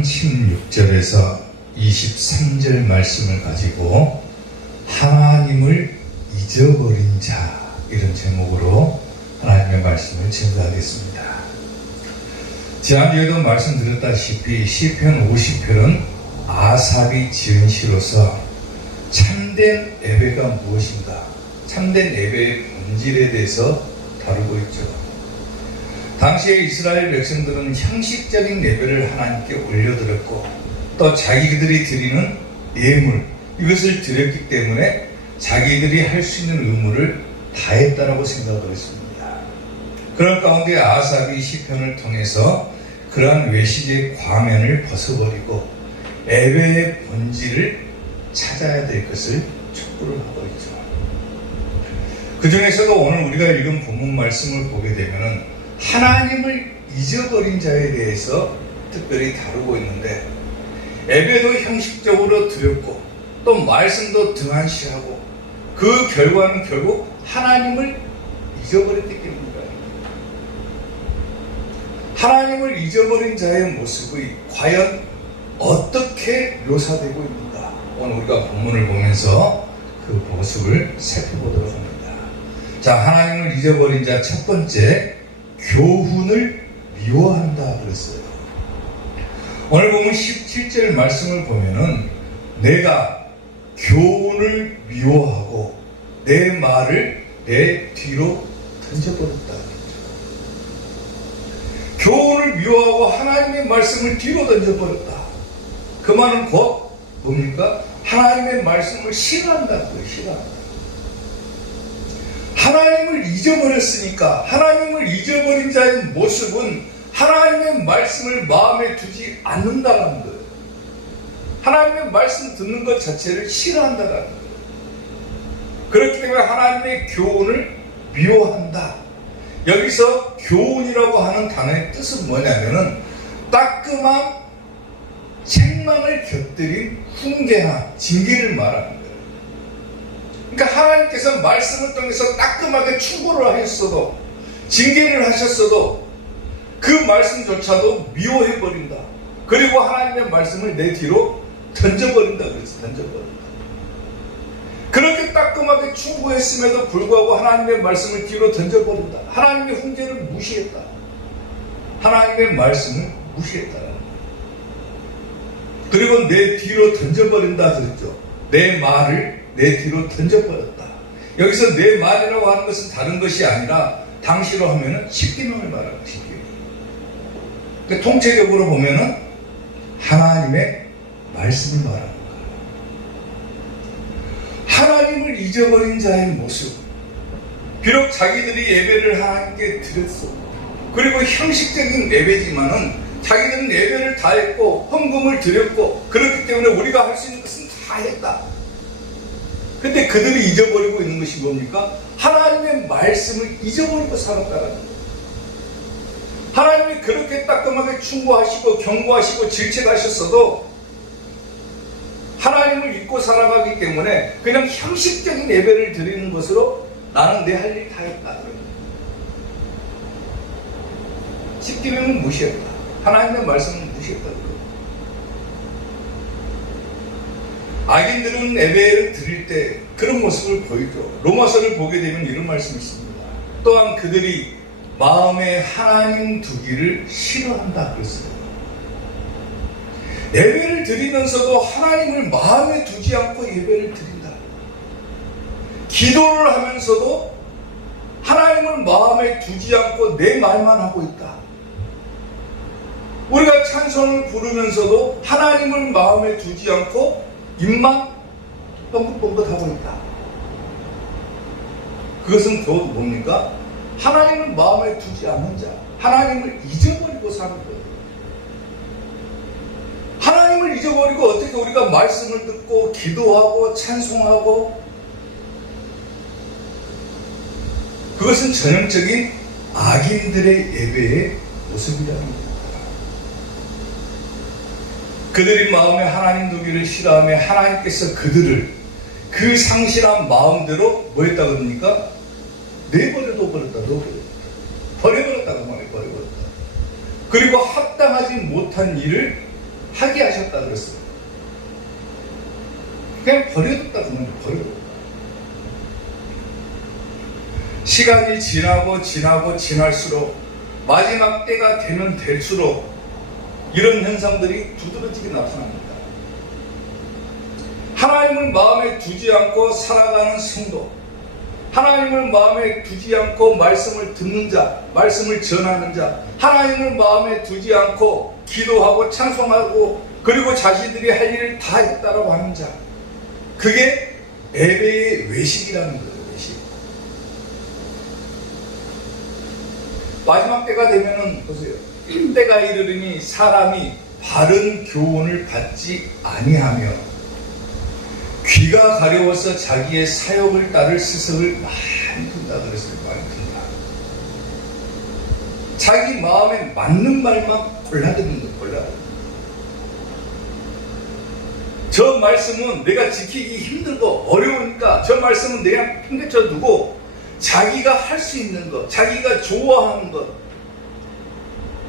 4장 16절에서 23절 말씀을 가지고 하나님을 잊어버린 자, 이런 제목으로 하나님의 말씀을 증거하겠습니다. 지난주에도 말씀드렸다시피 시편 50편은 아삽이 지은 시로서 참된 예배가 무엇인가, 참된 예배의 본질에 대해서 다루고 있죠. 당시에 이스라엘 백성들은 형식적인 예배를 하나님께 올려드렸고 또 자기들이 드리는 예물, 이것을 드렸기 때문에 자기들이 할 수 있는 의무를 다했다라고 생각을 했습니다. 그런 가운데 아삽이 시편을 통해서 그러한 외식의 과면을 벗어버리고 예배의 본질을 찾아야 될 것을 촉구를 하고 있죠. 그 중에서도 오늘 우리가 읽은 본문 말씀을 보게 되면은 하나님을 잊어버린 자에 대해서 특별히 다루고 있는데, 예배도 형식적으로 드렸고 또 말씀도 등한시하고 그 결과는 결국 하나님을 잊어버렸기 때문입니다. 하나님을 잊어버린 자의 모습이 과연 어떻게 묘사되고 있는가, 오늘 우리가 본문을 보면서 그 모습을 살펴보도록 합니다. 자, 하나님을 잊어버린 자 첫 번째, 교훈을 미워한다 그랬어요. 오늘 보면 17절 말씀을 보면은 내가 교훈을 미워하고 내 말을 내 뒤로 던져버렸다. 교훈을 미워하고 하나님의 말씀을 뒤로 던져버렸다. 그 말은 곧 뭡니까? 하나님의 말씀을 싫어한다고요. 싫어한다. 하나님을 잊어버렸으니까 하나님을 잊어버린 자의 모습은 하나님의 말씀을 마음에 두지 않는다는 거예요. 하나님의 말씀 듣는 것 자체를 싫어한다는 거예요. 그렇기 때문에 하나님의 교훈을 미워한다. 여기서 교훈이라고 하는 단어의 뜻은 뭐냐면은 따끔한 책망을 곁들인 훈계나 징계를 말하는 거예요. 그러니까 하나님께서 말씀을 통해서 따끔하게 충고를 하셨어도, 징계를 하셨어도 그 말씀조차도 미워해버린다. 그리고 하나님의 말씀을 내 뒤로 던져버린다. 그래서 던져버린다. 그렇게 따끔하게 충고했음에도 불구하고 하나님의 말씀을 뒤로 던져버린다. 하나님의 훈계를 무시했다. 하나님의 말씀을 무시했다. 그리고 내 뒤로 던져버린다 그랬죠. 내 말을 내 뒤로 던져버렸다. 여기서 내 말이라고 하는 것은 다른 것이 아니라 당시로 하면은 십계명을 말하는 십계명. 그러니까 통째적으로 보면은 하나님의 말씀을 말하는 거예요. 하나님을 잊어버린 자의 모습. 비록 자기들이 예배를 하나님께 드렸어. 그리고 형식적인 예배지만은 자기들은 예배를 다 했고 헌금을 드렸고 그렇기 때문에 우리가 할 수 있는 것은 다 했다. 근데 그들이 잊어버리고 있는 것이 뭡니까? 하나님의 말씀을 잊어버리고 살았다는 거예요. 하나님이 그렇게 따끔하게 충고하시고 경고하시고 질책하셨어도 하나님을 잊고 살아가기 때문에 그냥 형식적인 예배를 드리는 것으로 나는 내 할 일 다 했다. 십계명은 무시했다. 하나님의 말씀은 무시했다. 악인들은 예배를 드릴 때 그런 모습을 보이죠. 로마서를 보게 되면 이런 말씀이 있습니다. 또한 그들이 마음에 하나님 두기를 싫어한다 그랬어요. 예배를 드리면서도 하나님을 마음에 두지 않고 예배를 드린다. 기도를 하면서도 하나님을 마음에 두지 않고 내 말만 하고 있다. 우리가 찬송을 부르면서도 하나님을 마음에 두지 않고 입만 뻥긋뻥긋하고 있다. 그것은 곧 뭡니까? 하나님을 마음에 두지 않는 자, 하나님을 잊어버리고 사는 거예요. 하나님을 잊어버리고 어떻게 우리가 말씀을 듣고 기도하고 찬송하고, 그것은 전형적인 악인들의 예배의 모습이라는 겁니다. 그들이 마음에 하나님 두기를 싫어하며 하나님께서 그들을 그 상실한 마음대로 뭐 했다고 그럽니까? 내버려둬 버렸다. 버려버렸다고 말해. 버려버렸다. 그리고 합당하지 못한 일을 하게 하셨다 그랬어요. 그냥 버려뒀다 그러면 버려뒀다. 시간이 지날수록 마지막 때가 되면 될수록 이런 현상들이 두드러지게 나타납니다. 하나님을 마음에 두지 않고 살아가는 성도, 하나님을 마음에 두지 않고 말씀을 듣는 자, 말씀을 전하는 자, 하나님을 마음에 두지 않고 기도하고 찬송하고 그리고 자신들이 할 일을 다 했다라고 하는 자, 그게 예배의 외식이라는 거예요. 외식. 마지막 때가 되면은 보세요. 때가 이르르니 사람이 바른 교훈을 받지 아니하며 귀가 가려워서 자기의 사욕을 따를 스석을 많이 든다 그랬어요. 많이 든다. 자기 마음에 맞는 말만 골라듣는 거, 골라듣는 거. 저 말씀은 내가 지키기 힘들고 어려우니까 저 말씀은 내가 팽개쳐 두고 자기가 할 수 있는 것, 자기가 좋아하는 것,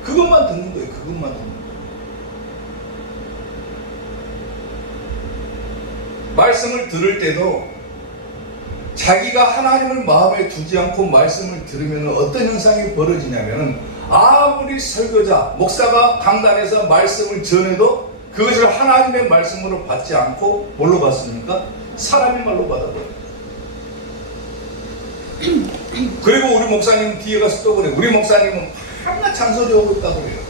그것만 듣는 거예요. 그것만 듣는 거예요. 말씀을 들을 때도 자기가 하나님을 마음에 두지 않고 말씀을 들으면 어떤 현상이 벌어지냐면 아무리 설교자, 목사가 강단에서 말씀을 전해도 그것을 하나님의 말씀으로 받지 않고 뭘로 받습니까? 사람의 말로 받아버려요. 그리고 우리 목사님은 뒤에 가서 또 그래요. 우리 목사님은 하나 잔소리하고 있다고 그래요.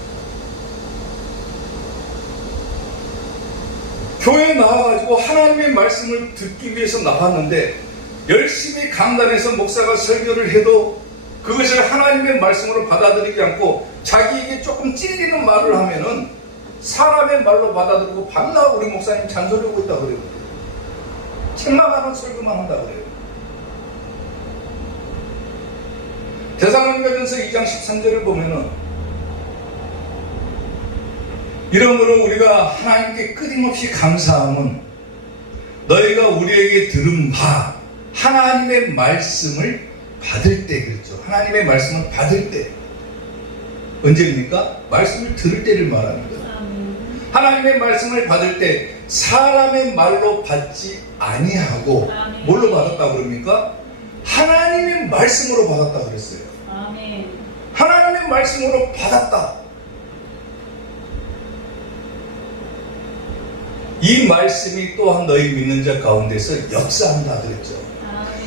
교회에 나와가지고 하나님의 말씀을 듣기 위해서 나왔는데 열심히 강단에서 목사가 설교를 해도 그것을 하나님의 말씀으로 받아들이지 않고 자기에게 조금 찔리는 말을 하면은 사람의 말로 받아들이고 밤낮 우리 목사님 잔소리하고 있다고 그래요. 책망하는 설교만 한다고 그래요. 데살로니가전서 2장 13절을 보면은 이러므로 우리가 하나님께 끊임없이 감사함은 너희가 우리에게 들은 바 하나님의 말씀을 받을 때 그랬죠. 하나님의 말씀을 받을 때 언제입니까? 말씀을 들을 때를 말하는 거예요. 하나님의 말씀을 받을 때 사람의 말로 받지 아니하고 뭘로 받았다고 그럽니까? 하나님의 말씀으로 받았다 그랬어요. 하나님의 말씀으로 받았다. 이 말씀이 또한 너희 믿는 자 가운데서 역사한다 그랬죠.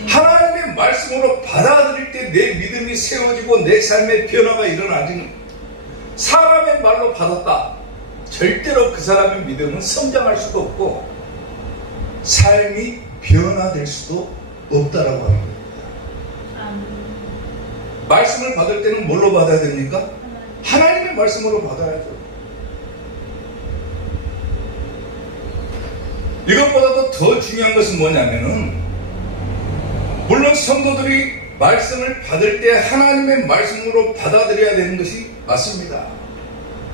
하나님의 말씀으로 받아들일 때 내 믿음이 세워지고 내 삶의 변화가 일어나지는 사람의 말로 받았다. 절대로 그 사람의 믿음은 성장할 수도 없고 삶이 변화될 수도 없다라고 하는 겁니다. 말씀을 받을 때는 뭘로 받아야 됩니까? 하나님의 말씀으로 받아야죠. 이것보다도 더 중요한 것은 뭐냐면은 물론 성도들이 말씀을 받을 때 하나님의 말씀으로 받아들여야 되는 것이 맞습니다.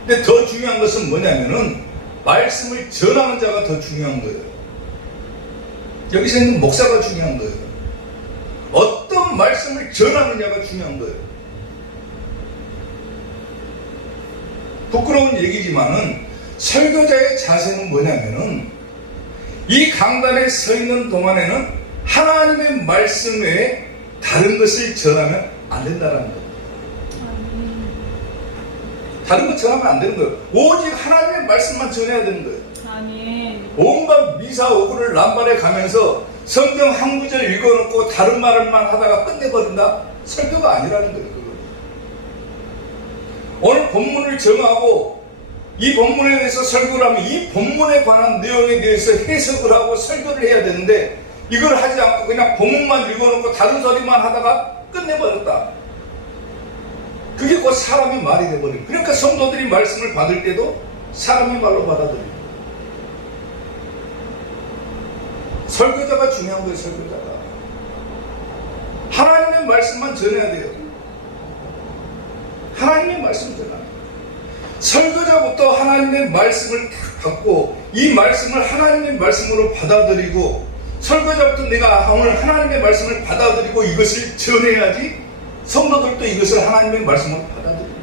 근데 더 중요한 것은 뭐냐면은 말씀을 전하는 자가 더 중요한 거예요. 여기서 있는 목사가 중요한 거예요. 어떤 말씀을 전하느냐가 중요한 거예요. 부끄러운 얘기지만은 설교자의 자세는 뭐냐면은 이 강단에 서 있는 동안에는 하나님의 말씀 외에 다른 것을 전하면 안 된다는 거예요. 다른 것 전하면 안 되는 거예요. 오직 하나님의 말씀만 전해야 되는 거예요. 온갖 미사오구를 남발해 가면서 성경 한 구절 읽어놓고 다른 말을만 하다가 끝내버린다? 설교가 아니라는 거예요. 그건. 오늘 본문을 정하고 이 본문에 대해서 설교를 하면 이 본문에 관한 내용에 대해서 해석을 하고 설교를 해야 되는데 이걸 하지 않고 그냥 본문만 읽어놓고 다른 소리만 하다가 끝내버렸다. 그게 곧 사람의 말이 돼버려요. 그러니까 성도들이 말씀을 받을 때도 사람의 말로 받아들여요. 설교자가 중요한 거예요. 설교자가 하나님의 말씀만 전해야 돼요. 하나님의 말씀을 전해야 돼요. 설교자부터 하나님의 말씀을 딱 받고 이 말씀을 하나님의 말씀으로 받아들이고 설교자부터 내가 오늘 하나님의 말씀을 받아들이고 이것을 전해야지 성도들도 이것을 하나님의 말씀으로 받아들입니다.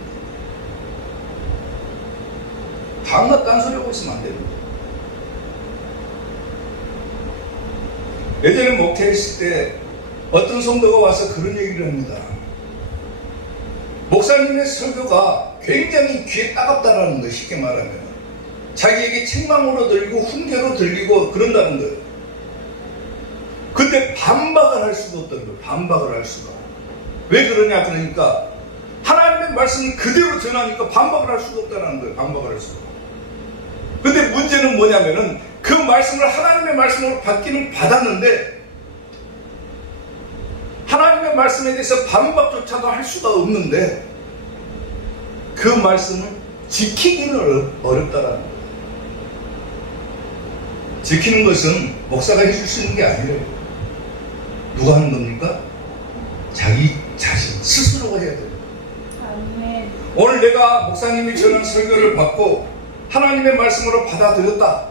밤낮 딴소리하고 있으면 안 됩니다. 예전에 목회했을 때 어떤 성도가 와서 그런 얘기를 합니다. 목사님의 설교가 굉장히 귀에 따갑다라는 거예요. 쉽게 말하면 자기에게 책망으로 들리고 훈계로 들리고 그런다는 거예요. 근데 반박을 할 수가 없다는 거예요. 반박을 할 수가. 왜 그러냐 그러니까 하나님의 말씀을 그대로 전하니까 반박을 할 수가 없다는 거예요. 반박을 할 수가. 근데 문제는 뭐냐면은 그 말씀을 하나님의 말씀으로 받기는 받았는데 하나님의 말씀에 대해서 반박조차도 할 수가 없는데 그 말씀을 지키기는 어렵다라는 거예요. 지키는 것은 목사가 해줄 수 있는 게 아니에요. 누가 하는 겁니까? 자기 자신 스스로가 해야 돼요. 아멘. 오늘 내가 목사님이 전한 설교를 받고 하나님의 말씀으로 받아들였다.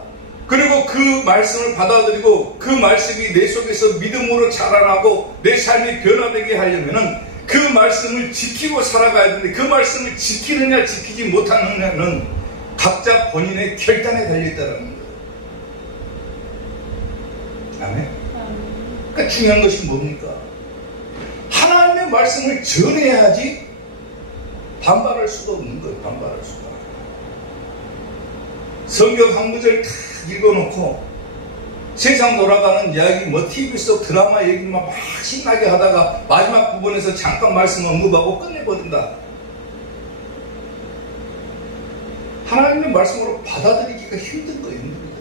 그리고 그 말씀을 받아들이고 그 말씀이 내 속에서 믿음으로 자라나고 내 삶이 변화되게 하려면은 그 말씀을 지키고 살아가야 되는데 그 말씀을 지키느냐 지키지 못하느냐는 각자 본인의 결단에 달려있다는 거예요. 아멘. 그러니까 중요한 것이 뭡니까? 하나님의 말씀을 전해야지 반발할 수가 없는 거예요. 반발할 수가. 성경 한 구절 다 읽어놓고 세상 돌아가는 이야기 뭐 TV 속 드라마 얘기만 막 신나게 하다가 마지막 부분에서 잠깐 말씀 언급하고 끝내버린다. 하나님의 말씀으로 받아들이기가 힘든 거예요. 힘듭니다.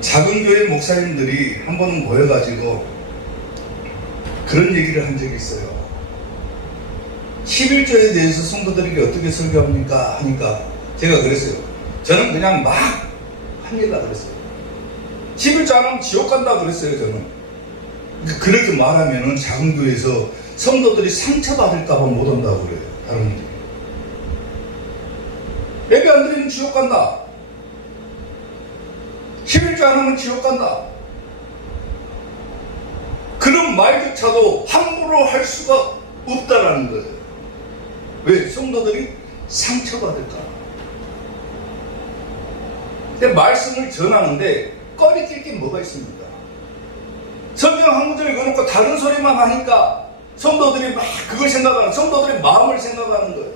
작은 교회 목사님들이 한 번 모여가지고 그런 얘기를 한 적이 있어요. 11조에 대해서 성도들에게 어떻게 설교합니까? 하니까 제가 그랬어요. 저는 그냥 막 합니다 그랬어요. 11조 안 하면 지옥 간다 그랬어요. 저는 그렇게 말하면은 작은 교회에서 성도들이 상처받을까봐 못 온다고 그래요. 다른 분들이 예배 안 드리면 지옥 간다. 11조 안 하면 지옥 간다. 그런 말조차도 함부로 할 수가 없다라는 거예요. 왜? 성도들이 상처받을까? 근데 말씀을 전하는데 꺼리낄 게 뭐가 있습니까? 성경 한 구절 읽어놓고 다른 소리만 하니까 성도들이 막 그걸 생각하는, 성도들의 마음을 생각하는 거예요.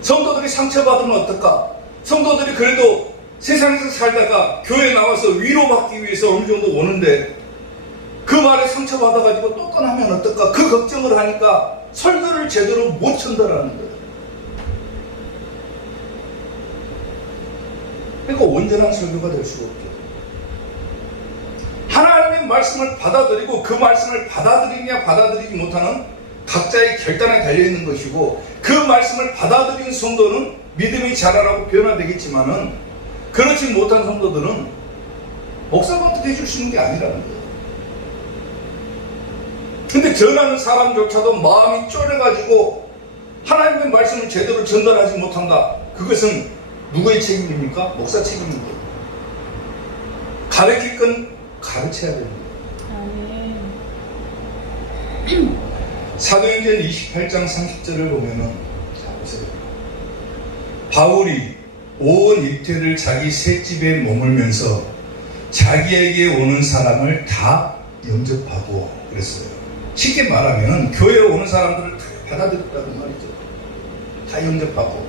성도들이 상처받으면 어떨까? 성도들이 그래도 세상에서 살다가 교회에 나와서 위로받기 위해서 어느 정도 오는데 그 말에 상처받아가지고 또 떠나면 어떨까? 그 걱정을 하니까 설교를 제대로 못 전달하는 거예요. 그러니까 온전한 설교가 될 수가 없죠. 하나님의 말씀을 받아들이고 그 말씀을 받아들이냐 받아들이지 못하는 각자의 결단에 달려있는 것이고 그 말씀을 받아들인 성도는 믿음이 자라나고 변화되겠지만은 그렇지 못한 성도들은 목사가 어떻게 해줄 수 있는 게 아니라는 거예요. 근데 전하는 사람조차도 마음이 쫄여가지고 하나님의 말씀을 제대로 전달하지 못한다. 그것은 누구의 책임입니까? 목사 책임입니다. 가르칠 건 가르쳐야 됩니다. 사도행전 28장 30절을 보면은 자 보세요. 바울이 온 이태를 자기 셋집에 머물면서 자기에게 오는 사람을 다 영접하고 그랬어요. 쉽게 말하면 교회에 오는 사람들을 다 받아들였다는 말이죠. 다 영접하고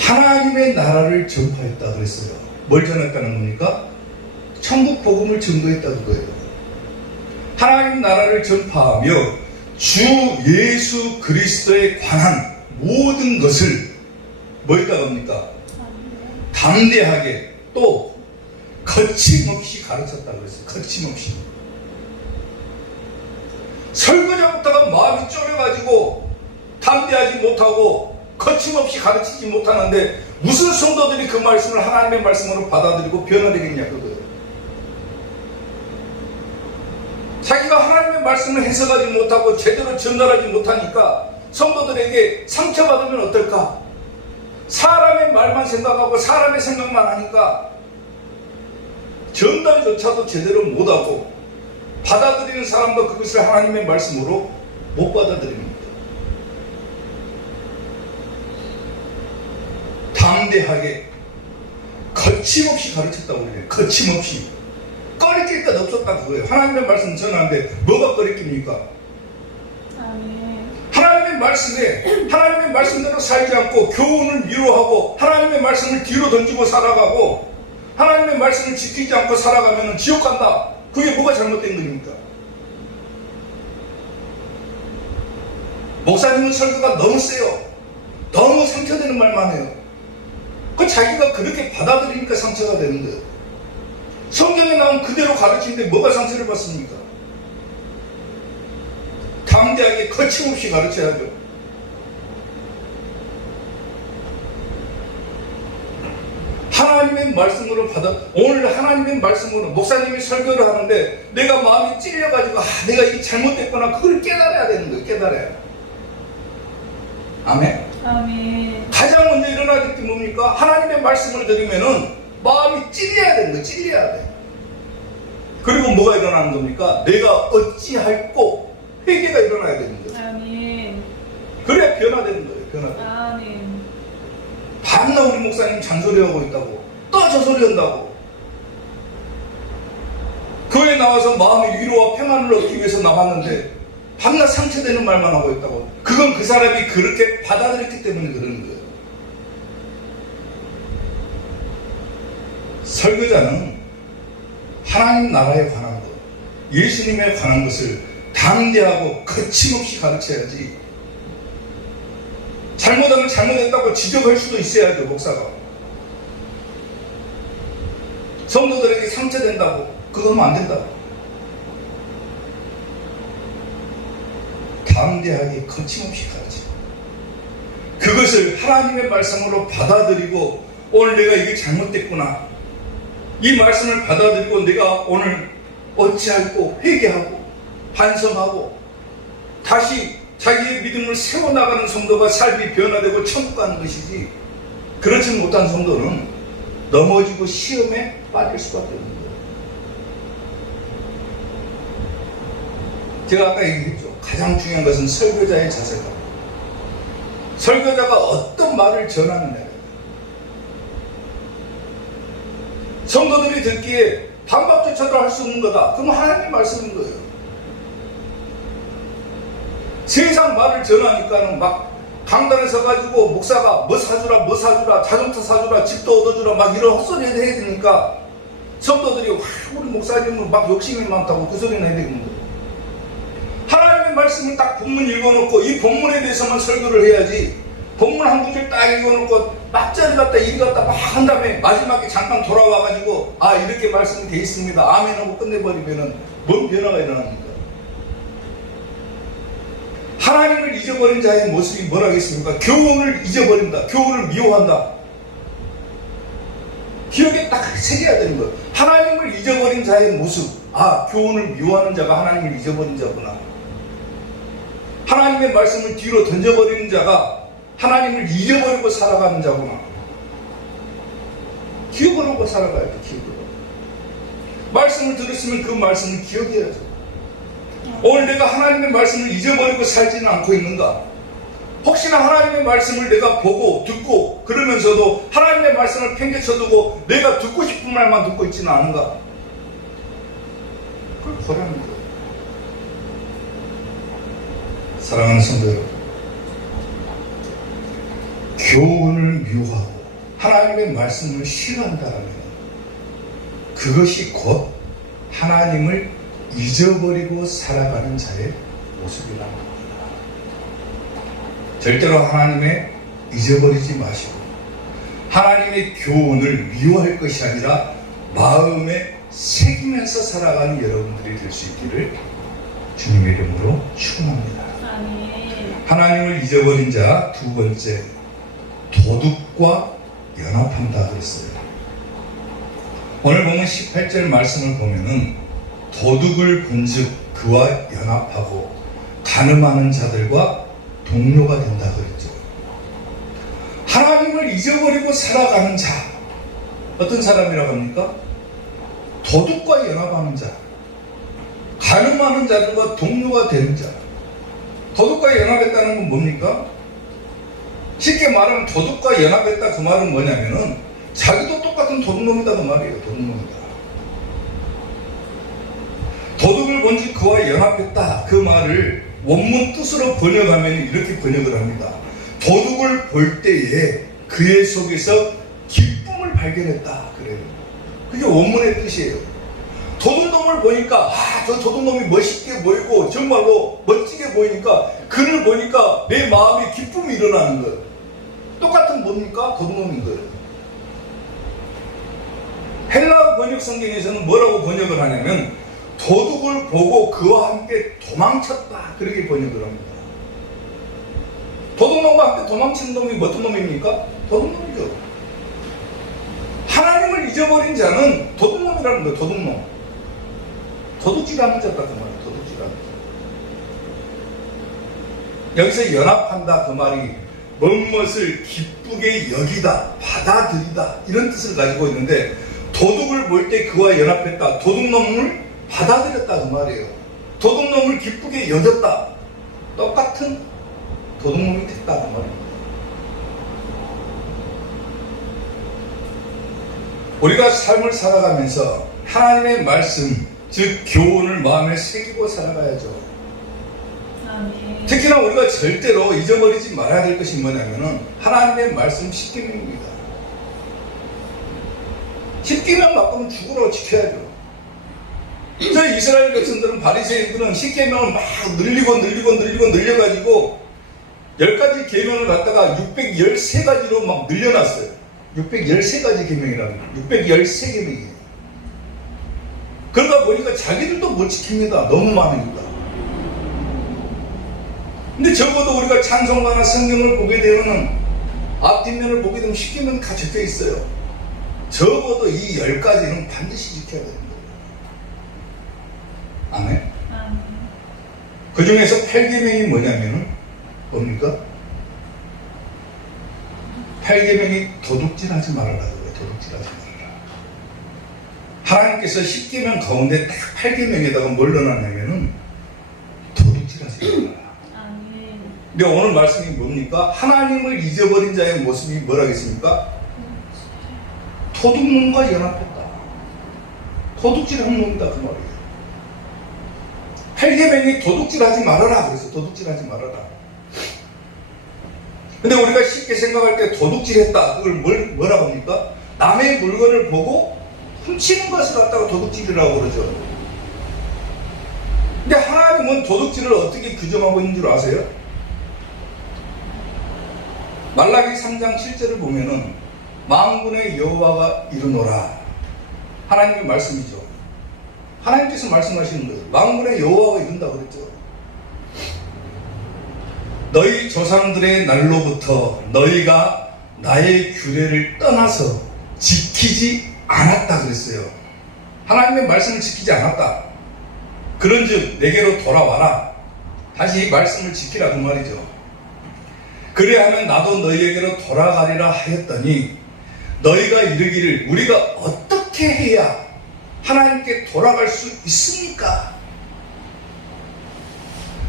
하나님의 나라를 전파했다 그랬어요. 뭘 전했다는 겁니까? 천국 복음을 전도했다는 거예요. 하나님 나라를 전파하며 주 예수 그리스도에 관한 모든 것을 뭐였다고 합니까? 담대하게 또 거침없이 가르쳤다고 그랬어요. 거침없이. 설교자부터가 마음이 쫄여가지고 담대하지 못하고 거침없이 가르치지 못하는데 무슨 성도들이 그 말씀을 하나님의 말씀으로 받아들이고 변화되겠냐 그거예요. 자기가 하나님의 말씀을 해석하지 못하고 제대로 전달하지 못하니까 성도들에게 상처받으면 어떨까? 사람의 말만 생각하고 사람의 생각만 하니까 전달조차도 제대로 못하고 받아들이는 사람도 그것을 하나님의 말씀으로 못 받아들입니다. 담대하게 거침없이 가르쳤다고 그래요. 거침없이. 꺼리낄 것 없었다 그거예요. 하나님의 말씀 전하는데 뭐가 꺼리낍니까? 하나님의 말씀에 하나님의 말씀대로 살지 않고 교훈을 미워하고 하나님의 말씀을 뒤로 던지고 살아가고 하나님의 말씀을 지키지 않고 살아가면 지옥 간다. 그게 뭐가 잘못된 겁니까? 목사님은 설교가 너무 세요. 너무 상처되는 말만 해요. 그 자기가 그렇게 받아들이니까 상처가 되는 거예요. 성경에 나온 그대로 가르치는데 뭐가 상처를 받습니까? 담대하게 거침없이 가르쳐야죠. 하나님의 말씀으로 오늘 하나님의 말씀으로 목사님이 설교를 하는데 내가 마음이 찔려가지고 내가 이게 잘못됐구나 그걸 깨달아야 되는 거예요. 깨달아야. 아멘. 아멘. 가장 먼저 일어나야 될 게 뭡니까? 하나님의 말씀을 들으면은 마음이 찔려야 되는 거예요. 찔려야 돼. 그리고 뭐가 일어나는 겁니까? 내가 어찌할꼬 회개가 일어나야 되는 거예요. 아멘. 그래야 변화되는 거예요. 변화되는 거예요. 아멘. 밤낮 우리 목사님 잔소리하고 있다고 또 저 소리 한다고 교회 나와서 마음의 위로와 평안을 얻기 위해서 나왔는데 밤낮 상처되는 말만 하고 있다고. 그건 그 사람이 그렇게 받아들였기 때문에 그러는 거예요. 설교자는 하나님 나라에 관한 것, 예수님에 관한 것을 담대하고 거침없이 가르쳐야지. 잘못하면 잘못했다고 지적할 수도 있어야죠. 목사가 성도들에게 상처된다고 그거 하면 안 된다고. 담대하게 거침없이 가르쳐. 그것을 하나님의 말씀으로 받아들이고 오늘 내가 이게 잘못됐구나, 이 말씀을 받아들이고 내가 오늘 어찌할꼬 회개하고 반성하고 다시 자기의 믿음을 세워나가는 성도가 삶이 변화되고 천국 가는 것이지, 그렇지 못한 성도는 넘어지고 시험에 빠질 수밖에 없는 거예요. 제가 아까 얘기했죠. 가장 중요한 것은 설교자의 자세가, 설교자가 어떤 말을 전하느냐. 성도들이 듣기에 반박조차도 할 수 없는 거다. 그럼 하나님의 말씀인 거예요. 세상 말을 전하니까는 막 강단에 서가지고 목사가 뭐 사주라, 자동차 사주라, 집도 얻어주라, 막 이런 헛소리 해야 되니까 성도들이 우리 목사님은 막 욕심이 많다고 그 소리는 해야 되는 거예요. 하나님의 말씀을 딱 본문 읽어놓고 이 본문에 대해서만 설교를 해야지, 본문 한 구절 딱 읽어놓고 막 저리 갔다 이리 갔다 막 한 다음에 마지막에 잠깐 돌아와가지고 이렇게 말씀이 돼 있습니다, 아멘 하고 끝내버리면은 뭔 변화가 일어납니까? 하나님을 잊어버린 자의 모습이 뭐라겠습니까? 교훈을 잊어버린다, 교훈을 미워한다. 기억에 딱 새겨야 되는 거예요. 하나님을 잊어버린 자의 모습, 교훈을 미워하는 자가 하나님을 잊어버린 자구나. 하나님의 말씀을 뒤로 던져버리는 자가 하나님을 잊어버리고 살아가는 자구나. 기억을 하고 살아가야 돼. 기억을 하고. 말씀을 들었으면 그 말씀을 기억해야죠. 오늘 내가 하나님의 말씀을 잊어버리고 살지는 않고 있는가? 혹시나 하나님의 말씀을 내가 보고 듣고 그러면서도 하나님의 말씀을 팽개쳐두고 내가 듣고 싶은 말만 듣고 있지는 않은가? 그걸 보라는 거예요. 사랑하는 성도 여러분, 교훈을 미워하고 하나님의 말씀을 싫어한다면 그것이 곧 하나님을 잊어버리고 살아가는 자의 모습이라는 겁니다. 절대로 하나님의 잊어버리지 마시고 하나님의 교훈을 미워할 것이 아니라 마음에 새기면서 살아가는 여러분들이 될 수 있기를 주님의 이름으로 축원합니다. 하나님을 잊어버린 자 두 번째, 도둑과 연합한다 그랬어요. 오늘 보면 18절 말씀을 보면은 도둑을 본즉 그와 연합하고 간음하는 자들과 동료가 된다 그랬죠. 하나님을 잊어버리고 살아가는 자, 어떤 사람이라고 합니까? 도둑과 연합하는 자, 간음하는 자들과 동료가 되는 자. 도둑과 연합했다는 건 뭡니까? 쉽게 말하면 도둑과 연합했다 그 말은 뭐냐면은 자기도 똑같은 도둑놈이다 그 말이에요. 도둑놈이다. 도둑을 본즉 그와 연합했다 그 말을 원문 뜻으로 번역하면 이렇게 번역을 합니다. 도둑을 볼 때에 그의 속에서 기쁨을 발견했다 그래요. 그게 원문의 뜻이에요. 도둑놈을 보니까 저 도둑놈이 멋있게 보이고 정말로 멋지게 보이니까 그를 보니까 내 마음에 기쁨이 일어나는 거예요. 똑같은 뭡니까? 도둑놈인 거예요. 헬라 번역 성경에서는 뭐라고 번역을 하냐면 도둑을 보고 그와 함께 도망쳤다 그렇게 번역을 합니다. 도둑놈과 함께 도망치는 놈이 어떤 놈입니까? 도둑놈이죠. 하나님을 잊어버린 자는 도둑놈이라는 거예요. 도둑놈. 도둑질하는 자다 그 말이에요. 도둑질하는 자. 여기서 연합한다 그 말이 무엇을 기쁘게 여기다 받아들이다 이런 뜻을 가지고 있는데 도둑을 볼 때 그와 연합했다. 도둑놈을 받아들였다 그 말이에요. 도둑놈을 기쁘게 여겼다. 똑같은 도둑놈이 됐다 그 말입니다. 우리가 삶을 살아가면서 하나님의 말씀 즉 교훈을 마음에 새기고 살아가야죠. 특히나 우리가 절대로 잊어버리지 말아야 될 것이 뭐냐면은 하나님의 말씀 10계명입니다. 10계명 바꾸면 죽으라고 지켜야죠. 저 이스라엘 백성들은 바리새인들은 10계명을 막 늘려가지고 10가지 계명을 갖다가 613가지로 막 늘려놨어요. 613가지 계명이라고 613계명이에요. 그러다 보니까 자기들도 못 지킵니다. 너무 많으니까. 근데 적어도 우리가 찬송가나 성경을 보게 되면 앞뒷면을 보게 되면 10계명 다 적혀 있어요. 적어도 이 10가지는 반드시 지켜야 되는 거예요. 아멘? 그 중에서 8계명이 뭐냐면은 뭡니까? 8계명이 도둑질하지 말아라 그래요. 도둑질하지 말아라. 하나님께서 10계명 가운데 딱 8계명에다가 뭘 넣어놨냐면은 도둑질하지 말아라. 근데 오늘 말씀이 뭡니까? 하나님을 잊어버린 자의 모습이 뭐라겠습니까? 도둑놈과 연합했다. 도둑질하는 놈이다 그 말이에요. 8계명이 도둑질하지 말아라 그래서 도둑질하지 말아라. 근데 우리가 쉽게 생각할 때 도둑질했다 그걸 뭐라고 합니까? 남의 물건을 보고 훔치는 것을 갖다가 도둑질이라고 그러죠. 근데 하나님은 도둑질을 어떻게 규정하고 있는 줄 아세요? 말라기 3장 7절을 보면은 만군의 여호와가 이르노라. 하나님의 말씀이죠. 하나님께서 말씀하시는 거예요. 만군의 여호와가 이른다 그랬죠. 너희 조상들의 날로부터 너희가 나의 규례를 떠나서 지키지 않았다 그랬어요. 하나님의 말씀을 지키지 않았다. 그런즉 내게로 돌아와라. 다시 말씀을 지키라 그 말이죠. 그래야면 나도 너희에게로 돌아가리라 하였더니 너희가 이르기를 우리가 어떻게 해야 하나님께 돌아갈 수 있습니까?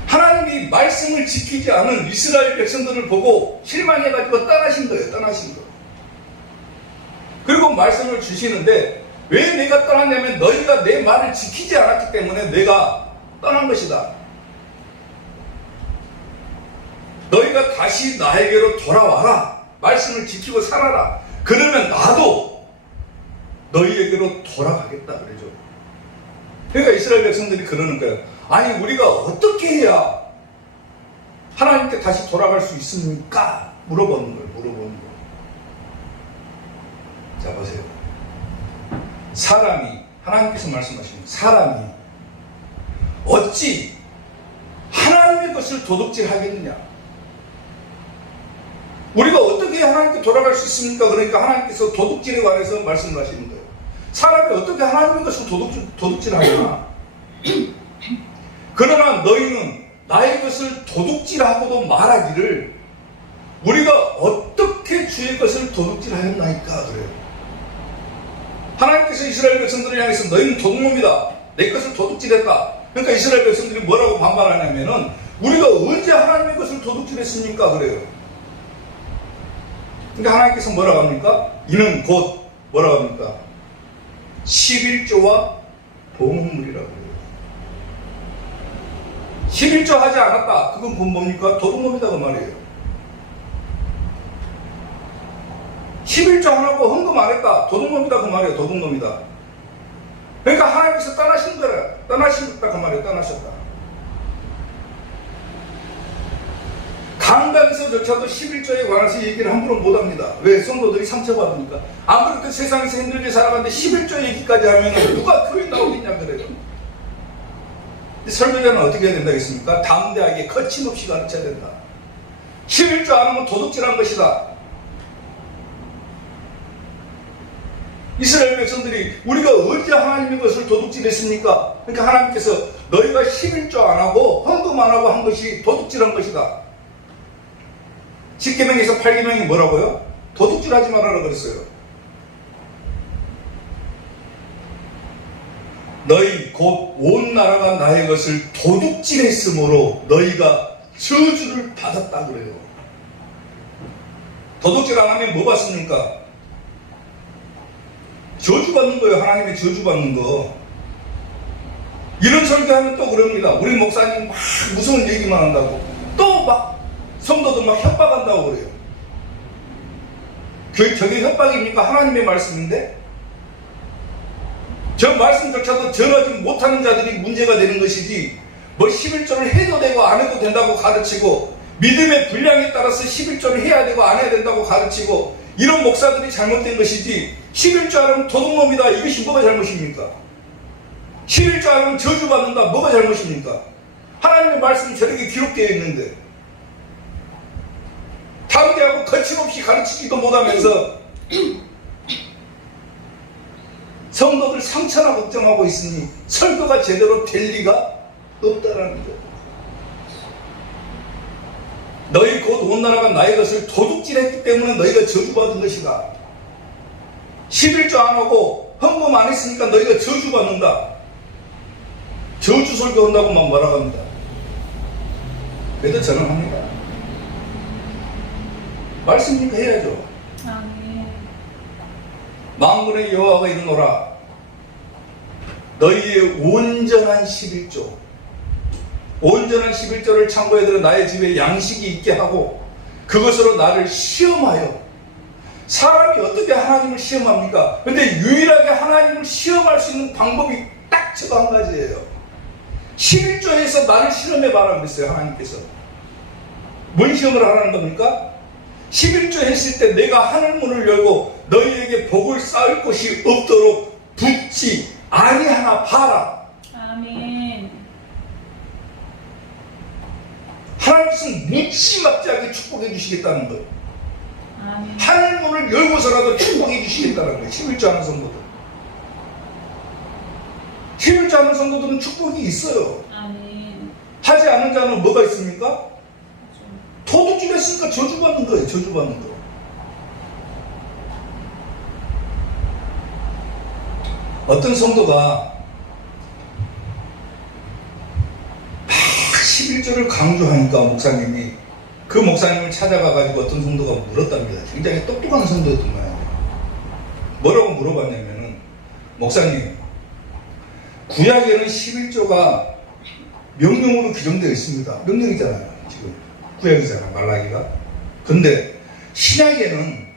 하나님이 말씀을 지키지 않은 이스라엘 백성들을 보고 실망해가지고 떠나신 거예요. 떠나신 거. 그리고 말씀을 주시는데 왜 내가 떠났냐면 너희가 내 말을 지키지 않았기 때문에 내가 떠난 것이다. 너희가 다시 나에게로 돌아와라. 말씀을 지키고 살아라. 그러면 나도 너희에게로 돌아가겠다 그러죠. 그러니까 이스라엘 백성들이 그러는 거예요. 아니 우리가 어떻게 해야 하나님께 다시 돌아갈 수 있습니까? 물어보는 거예요. 물어보는 거예요. 자 보세요. 사람이 하나님께서 말씀하시는 사람이 어찌 하나님의 것을 도둑질하겠느냐? 우리가 어떻게 하나님께 돌아갈 수 있습니까? 그러니까 하나님께서 도둑질에 관해서 말씀을 하시는 거예요. 사람이 어떻게 하나님의 것을 도둑질하느냐? 그러나 너희는 나의 것을 도둑질하고도 말하기를 우리가 어떻게 주의 것을 도둑질하였나이까 그래요. 하나님께서 이스라엘 백성들을 향해서 너희는 도둑놈이다. 내 것을 도둑질했다. 그러니까 이스라엘 백성들이 뭐라고 반발하냐면은 우리가 언제 하나님의 것을 도둑질했습니까? 그래요. 근데 하나님께서 뭐라고 합니까? 이는 곧 뭐라고 합니까? 11조와 봉헌물이라고 해요. 11조 하지 않았다. 그건 뭡니까? 도둑놈이다 그 말이에요. 11조 안 하고 헌금 안 했다. 도둑놈이다 그 말이에요. 도둑놈이다. 그러니까 하나님께서 떠나신 거라. 떠나신다 그 말이에요. 떠나셨다. 강단에서조차도 11조에 관해서 얘기를 함부로 못합니다. 왜? 성도들이 상처받으니까. 안 그래도 세상에서 힘들게 살아가는데 11조 얘기까지 하면 누가 교회 나오겠냐 그래요. 설교자는 어떻게 해야 된다겠습니까? 담대하게 거침없이 가르쳐야 된다. 11조 안 하면 도둑질한 것이다. 이스라엘 백성들이 우리가 언제 하나님의 것을 도둑질했습니까? 그러니까 하나님께서 너희가 11조 안 하고 헌금 안 하고 한 것이 도둑질한 것이다. 10계명에서 8계명이 뭐라고요? 도둑질하지 말아라 그랬어요. 너희 곧 온 나라가 나의 것을 도둑질했으므로 너희가 저주를 받았다 그래요. 도둑질 안 하면 뭐 받습니까? 저주받는 거예요. 하나님의 저주받는 거. 이런 설교하면 또 그럽니다. 우리 목사님 막 무서운 얘기만 한다고 또 막 성도들 막 협박한다고 그래요. 저게 협박입니까? 하나님의 말씀인데? 저 말씀조차도 전하지 못하는 자들이 문제가 되는 것이지, 뭐 11조를 해도 되고 안 해도 된다고 가르치고, 믿음의 분량에 따라서 11조를 해야 되고 안 해야 된다고 가르치고, 이런 목사들이 잘못된 것이지, 11조 하면 도둑놈이다. 이것이 뭐가 잘못입니까? 11조 하면 저주받는다. 뭐가 잘못입니까? 하나님의 말씀이 저렇게 기록되어 있는데, 담대하고 거침없이 가르치지도 못하면서 성도들 상처나 걱정하고 있으니 설교가 제대로 될 리가 없다라는 거예요. 너희 곧 온 나라가 나의 것을 도둑질했기 때문에 너희가 저주받은 것이다. 11조 안 하고 헌금 안 했으니까 너희가 저주받는다. 저주 설교한다고만 뭐라고 합니다. 그래도 저는 합니다. 말씀이니까 해야죠. 아멘. 만군의 여호와가 이르노라. 너희의 온전한 11조, 온전한 11조를 참고해 들어 나의 집에 양식이 있게 하고 그것으로 나를 시험하여. 사람이 어떻게 하나님을 시험합니까? 근데 유일하게 하나님을 시험할 수 있는 방법이 딱 저거 한 가지예요. 11조에서 나를 시험해 봐라 그랬어요. 하나님께서. 뭔 시험을 하라는 겁니까? 11조 했을 때 내가 하늘문을 열고 너희에게 복을 쌓을 곳이 없도록 붙지 아니하나 봐라. 아멘. 하나님께서는 무지막지하게 축복해 주시겠다는 거예요. 아멘. 하늘문을 열고서라도 축복해 주시겠다는 거예요. 11조 하는 성도들. 11조 하는 성도들은 축복이 있어요. 아멘. 하지 않은 자는 뭐가 있습니까? 도둑질 했으니까 저주받는 거예요. 저주받는 거. 어떤 성도가 11조를 강조하니까 목사님이, 그 목사님을 찾아가가지고 어떤 성도가 물었답니다. 굉장히 똑똑한 성도였던 거예요. 뭐라고 물어봤냐면은, 목사님, 구약에는 11조가 명령으로 규정되어 있습니다. 명령이잖아요. 지금 구약이잖아, 말라기가. 근데 신약에는,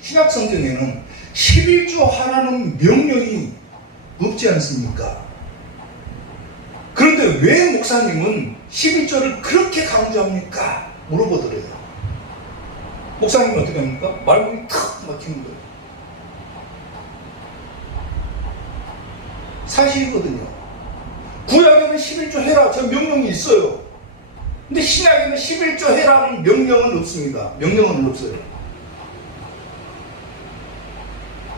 신약 성경에는 11조 하라는 명령이 없지 않습니까? 그런데 왜 목사님은 11조를 그렇게 강조합니까? 물어보더래요. 목사님은 어떻게 합니까? 말문이 탁 막히는 거예요. 사실이거든요. 구약에는 11조 해라, 저 명령이 있어요. 근데 신약에는 11조 해라는 명령은 없습니다. 명령은 없어요.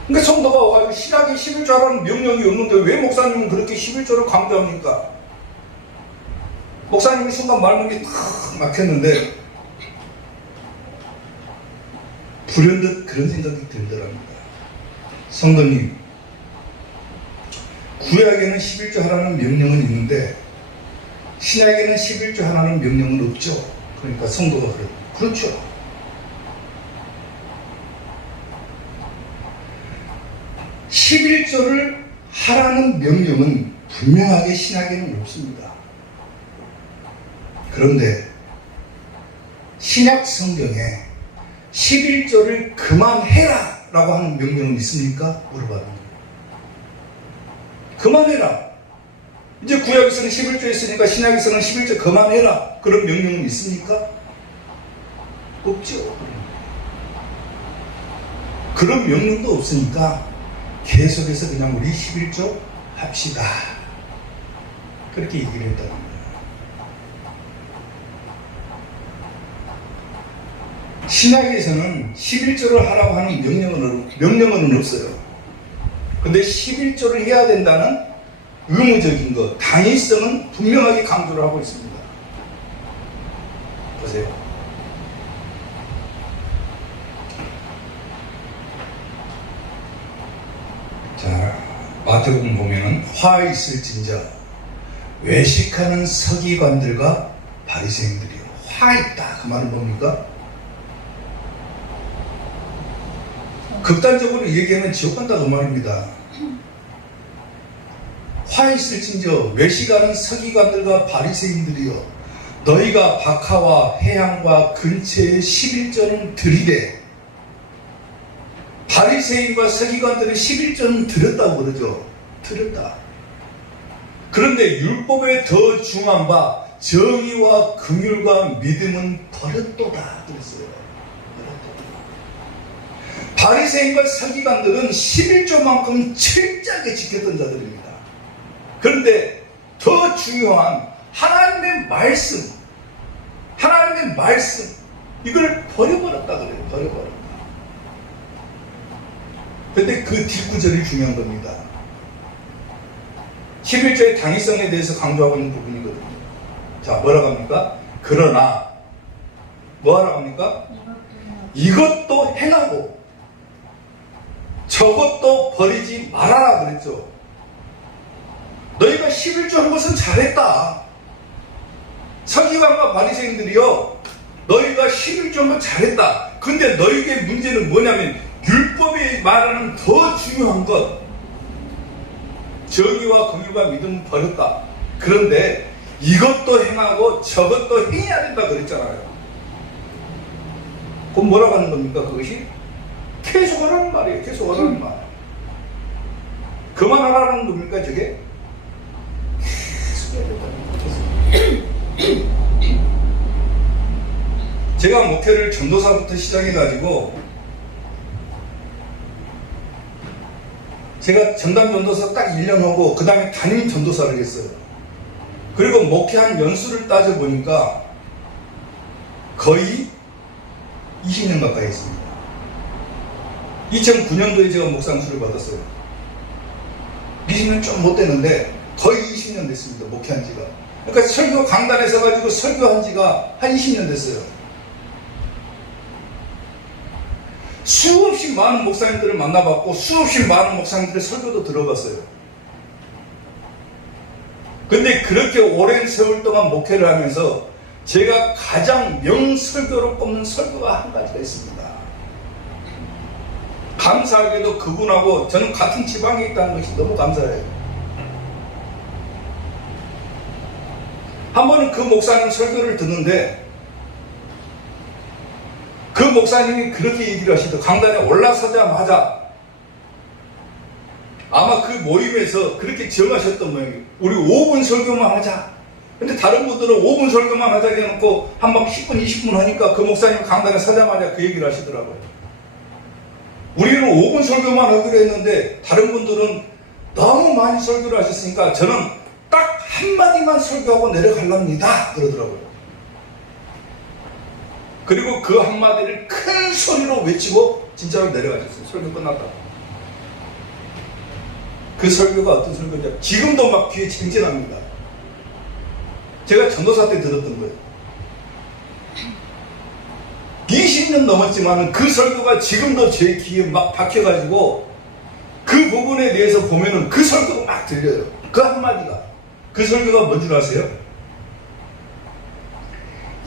그러니까 성도가 와가지고 신약에 11조 하라는 명령이 없는데 왜 목사님은 그렇게 11조를 강조합니까? 목사님이 순간 말문이 탁 막혔는데 불현듯 그런 생각이 들더랍니다. 성도님, 구약에는 11조 하라는 명령은 있는데 신약에는 11조 하라는 명령은 없죠. 그러니까 성도가 그렇죠. (11조를) 하라는 명령은 분명하게 신약에는 없습니다. 그런데 신약 성경에 11조를 그만해라 라고 하는 명령은 있습니까? 물어봤는데 그만해라. 이제 구약에서는 11조 했으니까 신약에서는 11조 그만해라. 그런 명령은 있습니까? 없죠. 그런 명령도 없으니까 계속해서 그냥 우리 11조 합시다. 그렇게 얘기를 했다는 거예요. 신약에서는 11조를 하라고 하는 명령은 없어요. 근데 11조를 해야 된다는 의무적인 것, 당위성은 분명하게 강조를 하고 있습니다. 보세요. 자, 마태복음 보면은 화 있을진저 외식하는 서기관들과 바리새인들이요. 화 있다. 그 말은 뭡니까? 극단적으로 얘기하면 지옥 간다 그 말입니다. 화 있을진저 외식하는 서기관들과 바리새인들이여 너희가 박하와 해양과 근처에 11조는 드리되 바리새인과 서기관들은 11조는 드렸다고 그러죠. 드렸다. 그런데 율법에 더 중한 바 정의와 긍휼과 믿음은 버렸도다 그랬어요. 바리새인과 서기관들은 11조만큼 철저하게 지켰던 자들입니다. 그런데 더 중요한 하나님의 말씀 이걸 버려버렸다 그래요. 버려버렸다. 근데 그 뒷구절이 중요한 겁니다. 11조의 당위성에 대해서 강조하고 있는 부분이거든요. 자, 뭐라고 합니까? 그러나 뭐하라고 합니까? 이것도 행하고 저것도 버리지 말아라 그랬죠. 너희가 11조 한 것은 잘했다. 서기관과 바리새인들이요, 너희가 11조 한 것 잘했다. 근데 너희의 문제는 뭐냐면 율법이 말하는 더 중요한 것, 정의와 긍휼과 믿음은 버렸다. 그런데 이것도 행하고 저것도 행해야 된다 그랬잖아요. 그럼 뭐라고 하는 겁니까? 그것이 계속 하라는 말이에요. 계속 하라는 말. 그만하라는 겁니까? 저게? 제가 목회를 전도사부터 시작해가지고 제가 전담 전도사 딱 1년 하고 그 다음에 담임 전도사를 했어요. 그리고 목회한 연수를 따져보니까 거의 20년 가까이 했습니다. 2009년도에 제가 목상수를 받았어요. 20년 좀 못 됐는데 거의 20년 됐습니다. 목회한 지가. 그러니까 설교 강단에 서가지고 설교한 지가 한 20년 됐어요. 수없이 많은 목사님들을 만나봤고 수없이 많은 목사님들의 설교도 들어봤어요. 근데 그렇게 오랜 세월 동안 목회를 하면서 제가 가장 명설교로 꼽는 설교가 한 가지가 있습니다. 감사하게도 그분하고 저는 같은 지방에 있다는 것이 너무 감사해요. 한 번은 그 목사님 설교를 듣는데 그 목사님이 그렇게 얘기를 하시더라고요. 강단에 올라서자마자 아마 그 모임에서 그렇게 정하셨던 모양이에요. 우리 5분 설교만 하자. 근데 다른 분들은 5분 설교만 하자 해놓고 한 번 10분, 20분 하니까 그 목사님 강단에 서자마자 그 얘기를 하시더라고요. 우리는 5분 설교만 하기로 했는데 다른 분들은 너무 많이 설교를 하셨으니까 저는 딱 한마디만 설교하고 내려갈랍니다. 그러더라고요. 그리고 그 한마디를 큰 소리로 외치고 진짜로 내려가셨어요. 설교 끝났다고. 그 설교가 어떤 설교인지 지금도 막 귀에 쟁쟁합니다. 제가 전도사 때 들었던 거예요. 20년 넘었지만 그 설교가 지금도 제 귀에 막 박혀가지고 그 부분에 대해서 보면은 그 설교가 막 들려요. 그 한마디가. 그 설교가 뭔 줄 아세요?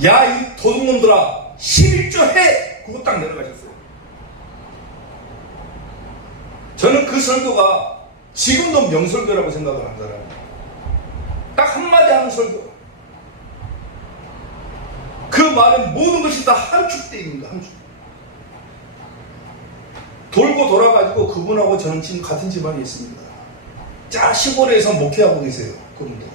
야, 이 도둑놈들아, 11조 해! 그거 딱 내려가셨어요. 저는 그 설교가 지금도 명설교라고 생각을 한 사람이에요. 딱 한마디 하는 설교. 그 말은 모든 것이 다 함축되어 있는 거야, 함축. 돌고 돌아가지고 그분하고 저는 지금 같은 집안에 있습니다. 자, 시골에서 목회하고 계세요, 그분도.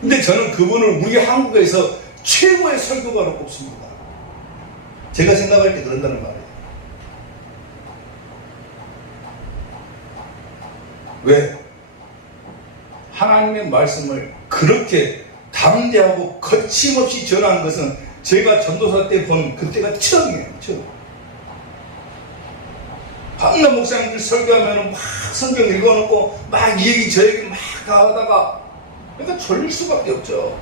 근데 저는 그분을 우리 한국에서 최고의 설교가로 꼽습니다. 제가 생각할 때 그런다는 말이에요. 왜? 하나님의 말씀을 그렇게 담대하고 거침없이 전하는 것은 제가 전도사 때 본 그때가 처음이에요. 처음. 방금 목사님들 설교하면 막 성경 읽어놓고 막 이 얘기 저 얘기 막 하다가 그러니까 졸릴 수밖에 없죠.